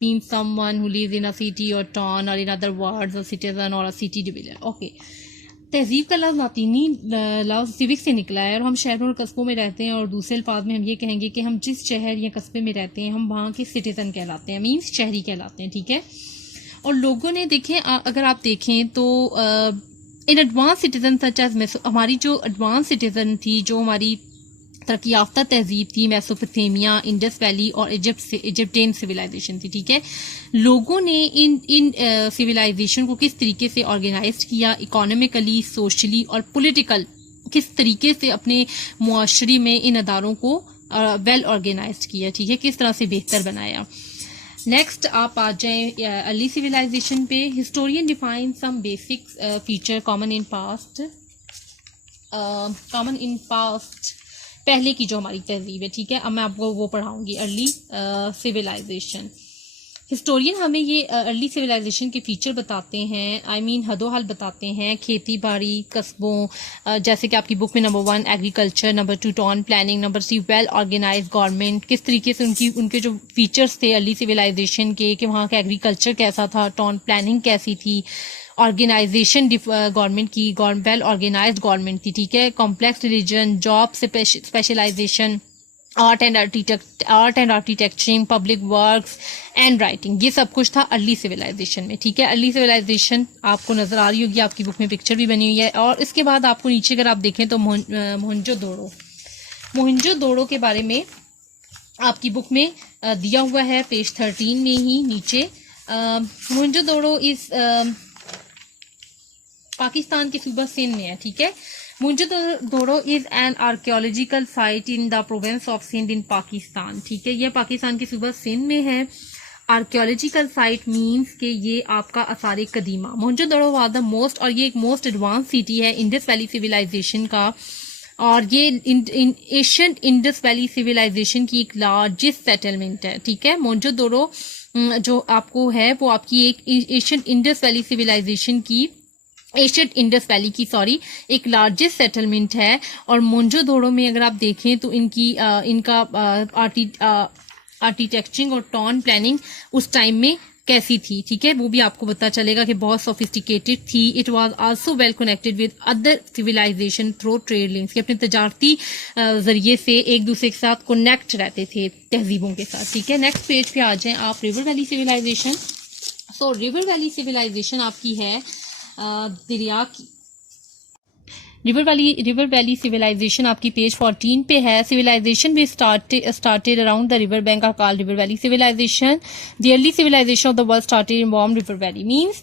means someone who lives in a city or town, or in other words, a citizen or a city dweller. Okay. तहजीब का लफ्ज़ लातीनी लफ्ज़ civic से निकला है, और हम शहरों और कस्बों में रहते हैं, और दूसरे अल्फाज में हम ये कहेंगे कि हम जिस शहर या कस्बे में रहते हैं हम वहाँ के सिटीज़न कहलाते हैं, मीन्स शहरी कहलाते हैं, ठीक है। और लोगों ने देखें, अगर आप देखें तो इन एडवांस सिटीज़न सच एज हमारी जो एडवांस सिटीज़न थी, जो हमारी तरक्की याफ्ता तहजीब थी, मेसोपोटामिया, इंडस वैली और इजिप्टियन सिविलाइजेशन थी, ठीक है। लोगों ने इन सिविलाइजेशन को किस तरीके से ऑर्गेनाइज किया, इकोनॉमिकली, सोशली और पॉलिटिकल, किस तरीके से अपने मुआशरे में इन अदारों को वेल ऑर्गेनाइज किया, ठीक है, किस तरह से बेहतर बनाया। नेक्स्ट आप आ जाएं अर्ली सिविलाइजेशन पे। Historian define some basic feature common in past, पहले की जो हमारी तहजीब है, ठीक है। अब मैं आपको वो पढ़ाऊंगी, अर्ली सिविलाइजेशन। हिस्टोरियन हमें ये अर्ली सिविलाइजेशन के फीचर बताते हैं, हदोहल बताते हैं, खेती बाड़ी, कस्बों, जैसे कि आपकी बुक में number 1 agriculture, number 2 town planning, number 3 well organize government, किस तरीके से उनके जो फीचर्स थे अर्ली सिविलाइजेशन के, कि वहाँ का एग्रीकल्चर कैसा था, टाउन प्लानिंग कैसी थी, ऑर्गेनाइजेशन गवर्नमेंट की, वेल ऑर्गेनाइज्ड गवर्नमेंट थी, ठीक है, complex religion, job specialization, art and architecturing, public works and writing, ये सब कुछ था अर्ली सिविलाइजेशन में, ठीक है। अर्ली सिविलाइजेशन आपको नजर आ रही होगी, आपकी बुक में पिक्चर भी बनी हुई है। और इसके बाद आपको नीचे अगर आप देखें तो मोहनजोदड़ो के बारे में आपकी बुक में दिया हुआ है, पेज 13 में ही नीचे। मोहनजोदड़ो इस पाकिस्तान के सूबा सिंध में है, ठीक है। Mohenjodaro is an archaeological site in the province of Sindh in Pakistan, ठीक है। यह पाकिस्तान के सूबा सिंध में है। आर्कियोलॉजिकल साइट मींस कि ये आपका आसार कदीमा। मोहनजोदड़ो वाज द मोस्ट, और ये एक मोस्ट एडवांस सिटी है इंडस वैली सिविलाइजेशन का, और ये एशियंट इंडस वैली सिविलाइजेशन की एक लार्जेस्ट सेटलमेंट है, ठीक है। मोहनजोदड़ो जो आपको है वो आपकी एक एशियंट इंडस वैली सिविलाइजेशन की, एक लार्जेस्ट सेटलमेंट है। और मोहनजोदड़ो में अगर आप देखें तो इनका आर्किटेक्चरिंग और टाउन प्लानिंग उस टाइम में कैसी थी, ठीक है, वो भी आपको पता चलेगा कि बहुत सोफिस्टिकेटेड थी। It was also well connected with other civilization through trade links, के अपने तजारती जरिए से एक दूसरे के साथ कनेक्ट रहते थे तहजीबों के साथ, ठीक है। नेक्स्ट पेज पे आ जाएं आप, river valley civilization. So river valley civilization आपकी है दरिया की। रिवर वैली सिविलाइजेशन आपकी पेज 14 पे है। सिविलाइजेशन भी started around the river bank are called river valley civilization. The early civilization of the world started in warm river valley, means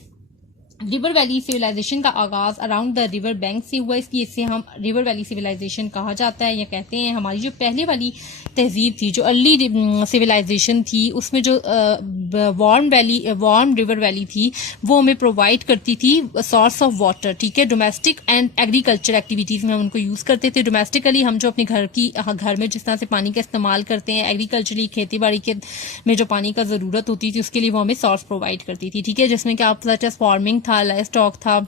river valley civilization का आगाज अराउंड द रिवर बैंक से हुआ, इसलिए इसे हम रिवर वैली सिविलाइजेशन कहा जाता है या कहते हैं। हमारी जो पहले वाली तहजीब थी, जो अर्ली सिविलाइजेशन थी, उसमें जो वार्म रिवर वैली थी वो हमें प्रोवाइड करती थी सोर्स ऑफ वाटर, ठीक है। डोमेस्टिक एंड एग्रीकल्चर एक्टिविटीज में हम उनको यूज करते थे। डोमेस्टिकली हम जो अपने घर में जिस तरह से पानी का इस्तेमाल करते हैं, एग्रीकल्चरली खेती बाड़ी के में जो पानी का जरूरत होती थी उसके लिए वो हमें सोर्स प्रोवाइड करती थी, ठीक है, जिसमें कि आप फार्मिंग था, लाइव स्टॉक था,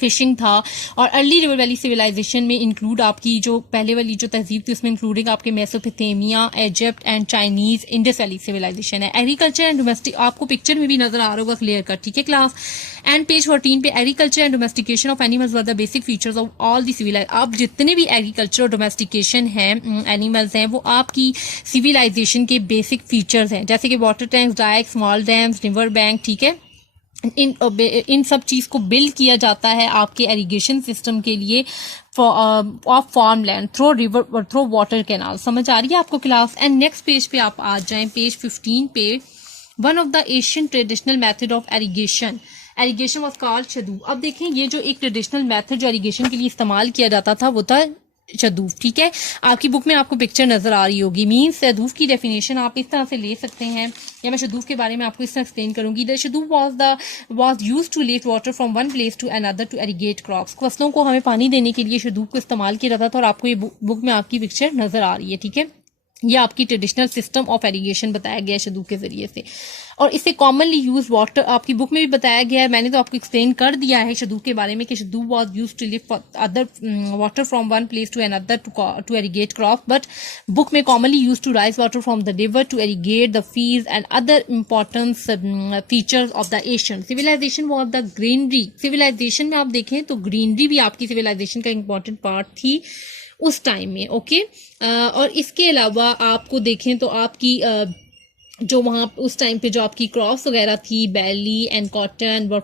फिशिंग था। और अर्ली रिवर वैली सिविलाइजेशन में इंक्लूड आपकी जो पहले वाली जो तहजीब थी उसमें इंक्लूडिंग आपके Mesopotamia, Egypt and Chinese Indus valley civilization है। एग्रीकल्चर एंड डोमेस्टिक आपको पिक्चर में भी नजर आ रहा होगा क्लियर कट, ठीक है क्लास। एंड पेज 14 पे agriculture and domestication of animals were the basic features of all the civilize. आप जितने भी एग्रीकल्चर और डोमेस्टिकेशन है एनिमल्स हैं वो आपकी सिविलाइजेशन के बेसिक फीचर्स हैं, जैसे कि water tanks, dike, small dams, river bank, ठीक है। इन सब चीज को बिल्ड किया जाता है आपके इरिगेशन सिस्टम के लिए of farm land through water canal. समझ आ रही है आपको क्लास। एंड नेक्स्ट पेज पे आप आ जाएं, पेज 15 पे। One of the Asian traditional method of irrigation was called shadoof. अब देखें ये जो एक ट्रेडिशनल मेथड जो इरिगेशन के लिए इस्तेमाल किया जाता था वो था शदूफ, ठीक है। आपकी बुक में आपको पिक्चर नजर आ रही होगी। मींस शदूफ की डेफिनेशन आप इस तरह से ले सकते हैं, या मैं शदूफ के बारे में आपको इस तरह एक्सप्लेन करूंगी। The shadoof was used to lift water from one place to another to irrigate crops. फसलों को हमें पानी देने के लिए शदूफ को इस्तेमाल किया जाता था, और आपको ये बुक में आपकी पिक्चर नजर आ रही है, ठीक है। ये आपकी ट्रेडिशनल सिस्टम ऑफ एरीगेशन बताया गया है शदू के जरिए से। और इसे कॉमनली यूज वाटर आपकी बुक में भी बताया गया है, मैंने तो आपको एक्सप्लेन कर दिया है शदू के बारे में कि shadoof was used to lift other water from one place to another to irrigate crop, but book में commonly use to raise water from the river to irrigate the fields and other importance features of the Asian civilization was the greenery. Civilization में आप देखें तो greenery भी आपकी civilisation का important part थी उस टाइम में। ओके और इसके अलावा आपको देखें तो आपकी जो वहाँ उस टाइम पे जो आपकी क्रॉप्स वगैरह थी, barley and cotton were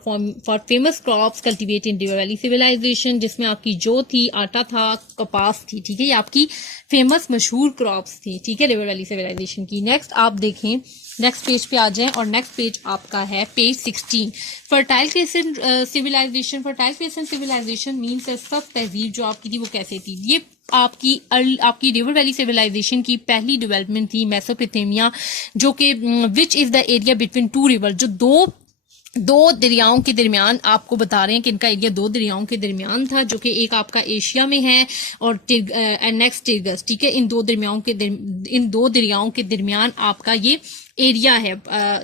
for famous crops cultivate in river valley civilization, जिसमें आपकी जो थी आटा था, कपास थी, ठीक है, ये आपकी फेमस मशहूर क्रॉप्स थी, ठीक है, रिवर वैली सिविलाइजेशन की। नेक्स्ट आप देखें, नेक्स्ट पेज पे आ जाएं और नेक्स्ट पेज आपका है page 16, fertile crescent civilization. Fertile crescent civilization means सब तहजीब जो आपकी थी वो कैसे थी, ये आपकी रिवर वैली सिविलाइजेशन की पहली डेवलपमेंट थी मेसोपोटामिया, जो कि which is the area between two river, जो दो दरियाओं के दरमियान आपको बता रहे हैं कि इनका एरिया दो दरियाओं के दरमियान था, जो कि एक आपका एशिया में है और नेक्स्ट टिग्रिस, ठीक है, इन दो दरियाओं के दरमियान आपका ये एरिया है,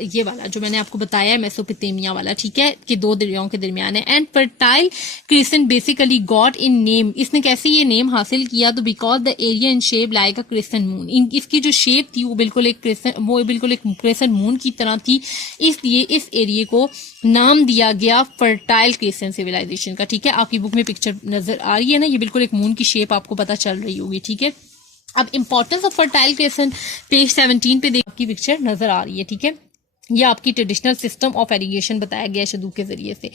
ये वाला जो मैंने आपको बताया है मेसोपोटामिया वाला, ठीक है, कि दो दरियाओं के दरमियान है। And fertile crescent basically got in name, इसने कैसे ये नेम हासिल किया, तो because the area in shape like a crescent moon, इसकी जो शेप थी वो बिल्कुल एक क्रिसेंट मून की तरह थी, इसलिए इस एरिया को नाम दिया गया फर्टाइल क्रिसेंट सिविलाइजेशन का, ठीक है। आपकी बुक में पिक्चर नजर आ रही है ना, ये बिल्कुल एक मून की शेप आपको पता चल रही होगी, ठीक है। अब importance of fertile crescent page 17 पे आपकी पिक्चर नजर आ रही है, ठीक है, ये आपकी ट्रेडिशनल सिस्टम ऑफ एरीगेशन बताया गया है शदू के जरिए से।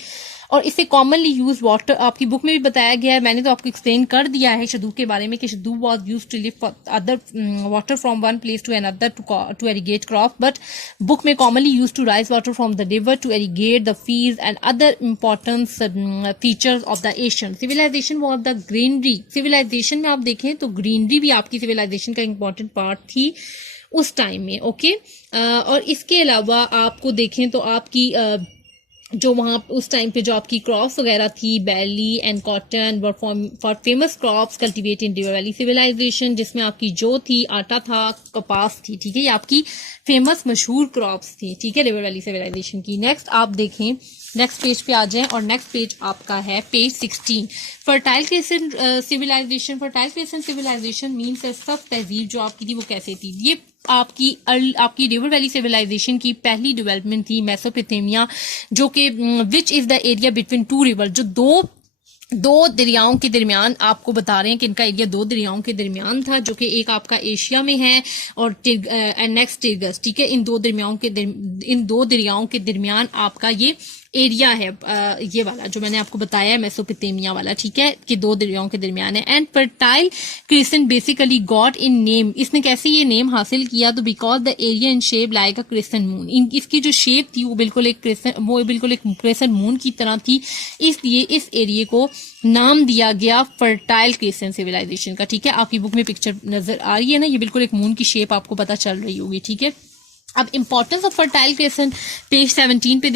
और इसे कॉमनली यूज वाटर आपकी बुक में भी बताया गया है, मैंने तो आपको एक्सप्लेन कर दिया है शदू के बारे में कि shadoof was used to lift other water from one place to another to irrigate crop, but book में commonly use to raise water from the river to irrigate the fields and other importance features of the Asian civilization was the greenery. Civilization में आप देखें तो greenery भी आपकी civilisation का important part थी उस टाइम में। ओके और इसके अलावा आपको देखें तो आपकी जो वहाँ उस टाइम पे जो आपकी क्रॉप्स वगैरह थी, barley and cotton were for famous crops cultivate in river valley civilization, जिसमें आपकी जो थी आटा था, कपास थी, ठीक है, ये आपकी फेमस मशहूर क्रॉप्स थी, ठीक है, रिवर वैली सिविलाइजेशन की। नेक्स्ट आप देखें, नेक्स्ट पेज पे आ जाएं और नेक्स्ट पेज आपका है page 16, fertile crescent civilization. Fertile crescent civilization means सब तहजीब जो आपकी थी वो कैसे थी, ये आपकी रिवर वैली सिविलाइजेशन की पहली डेवलपमेंट थी मेसोपोटामिया, जो कि which is the area between two river, जो दो दरियाओं के दरमियान आपको बता रहे हैं कि इनका एरिया दो दरियाओं के दरमियान था, जो कि एक आपका एशिया में है और नेक्स्ट टिग्रिस, ठीक है, इन दो दरियाओं के दरमियान आपका ये एरिया है, ये वाला जो मैंने आपको बताया है मेसोपोटामिया वाला, ठीक है, कि दो दरियाओं के दरमियान है। And fertile crescent basically got in name, इसने कैसे ये नेम हासिल किया, तो because the area in shape like a crescent moon, इसकी जो शेप थी वो बिल्कुल एक क्रिसेंट मून की तरह थी, इसलिए इस एरिया को नाम दिया गया फर्टाइल क्रेसेंट सिविलाइजेशन का, ठीक है। आपकी बुक में पिक्चर नजर आ रही है ना, ये बिल्कुल एक मून की शेप आपको पता चल रही होगी, ठीक है। अब importance of fertile crescent page 17 पे